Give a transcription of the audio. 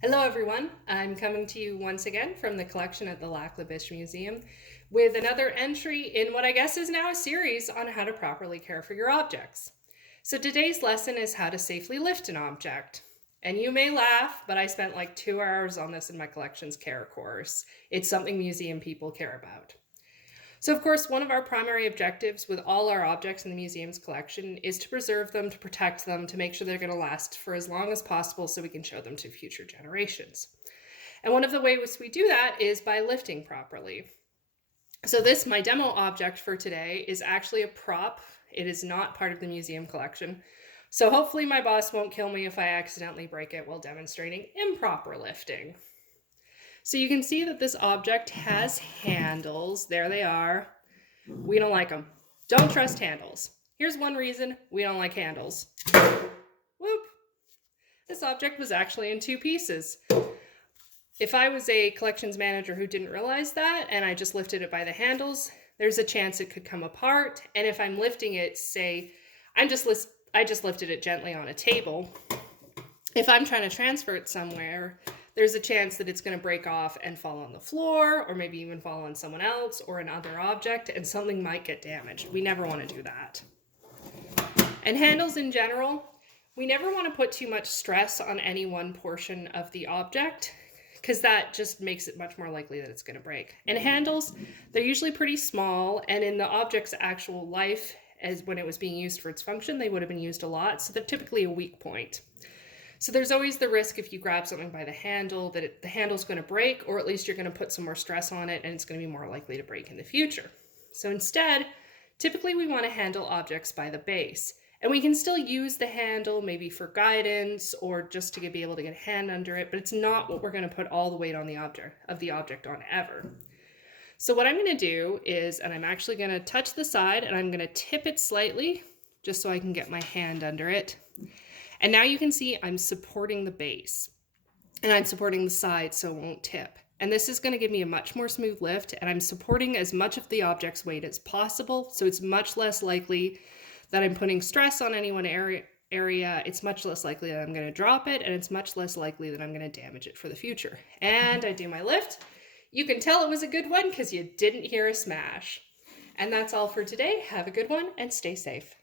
Hello everyone, I'm coming to you once again from the collection at the Lac La Biche Museum with another entry in what I guess is now a series on how to properly care for your objects. So today's lesson is how to safely lift an object. And you may laugh, but I spent like 2 hours on this in my collections care course. It's something museum people care about. So, of course, one of our primary objectives with all our objects in the museum's collection is to preserve them, to protect them, to make sure they're going to last for as long as possible so we can show them to future generations. And one of the ways we do that is by lifting properly. So this, my demo object for today, is actually a prop. It is not part of the museum collection. So hopefully my boss won't kill me if I accidentally break it while demonstrating improper lifting. So you can see that this object has handles. There they are. We don't like them. Don't trust handles. Here's one reason we don't like handles. Whoop. This object was actually in two pieces. If I was a collections manager who didn't realize that and I just lifted it by the handles, there's a chance it could come apart. And if I'm lifting it, say, I just lifted it gently on a table. If I'm trying to transfer it somewhere, there's a chance that it's going to break off and fall on the floor, or maybe even fall on someone else or another object, and something might get damaged. We never want to do that. And handles in general, we never want to put too much stress on any one portion of the object, because that just makes it much more likely that it's going to break. And handles, they're usually pretty small, and in the object's actual life, as when it was being used for its function, they would have been used a lot, so they're typically a weak point. So there's always the risk if you grab something by the handle that the handle's going to break, or at least you're going to put some more stress on it and it's going to be more likely to break in the future. So instead, typically we want to handle objects by the base. And we can still use the handle maybe for guidance or just to be able to get a hand under it, but it's not what we're going to put all the weight on the object on ever. So what I'm going to do is, and I'm actually going to touch the side and I'm going to tip it slightly just so I can get my hand under it. And now you can see I'm supporting the base and I'm supporting the side so it won't tip. And this is going to give me a much more smooth lift, and I'm supporting as much of the object's weight as possible. So it's much less likely that I'm putting stress on any one area. It's much less likely that I'm going to drop it, and it's much less likely that I'm going to damage it for the future. And I do my lift. You can tell it was a good one because you didn't hear a smash. And that's all for today. Have a good one and stay safe.